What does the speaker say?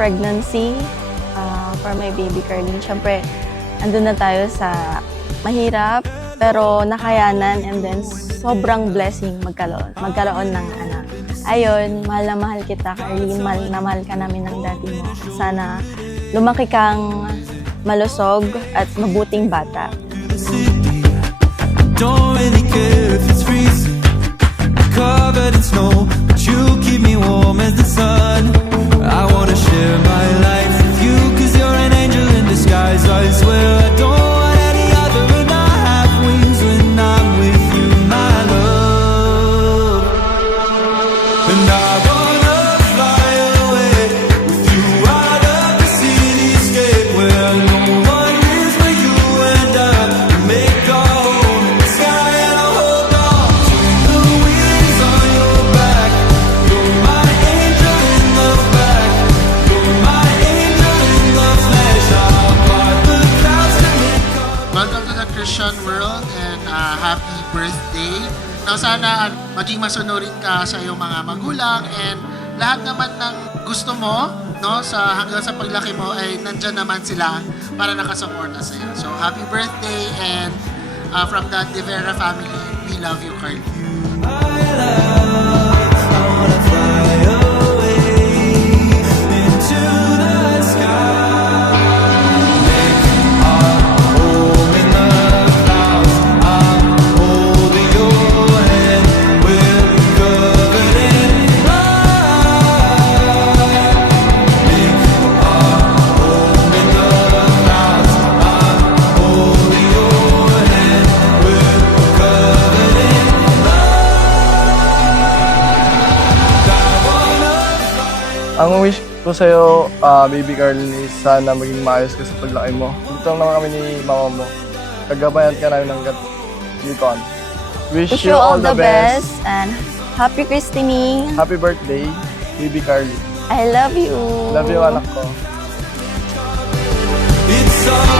pregnancy for my baby Carlene. Siyempre, andun na tayo sa mahirap pero nakayanan and then sobrang blessing magkaroon ng anak. Ayun, mahal na mahal kita, Carlene. Mahal na mahal ka namin ng daddy mo. Sana lumaki kang malusog at mabuting bata. Don't really care if it's freezing, covered in snow, but you keep me warm as the sun. I wanna share my life with you, 'cause you're an angel in disguise. I swear I don't want any other, and I have wings when I'm with you, my love. And I wanna fly away with you out of the cityscape, where no one is but you and I. Make our home in the sky, and I'll hold on to the wings on your back. You're my angel in the back. You're my angel in the flesh. I'll part the clouds to make our... Welcome to the Christian world and happy birthday. Now sana maging masunurin ka sa iyong mga magulang and lahat naman ng gusto mo, no, hanggang sa paglaki mo ay nandyan naman sila para nakasuporta sa iyo. So happy birthday and from the De Vera family, we love you, Carl. Ang wish ko sa'yo, baby Carlene, is sana maging maayos ka sa paglaki mo. Dito naman kami ni mama mo. Kagabayan ka namin ng Yukon. Wish you all the best and happy christening. Happy birthday, baby Carlene. I love you. Love you, anak ko. It's all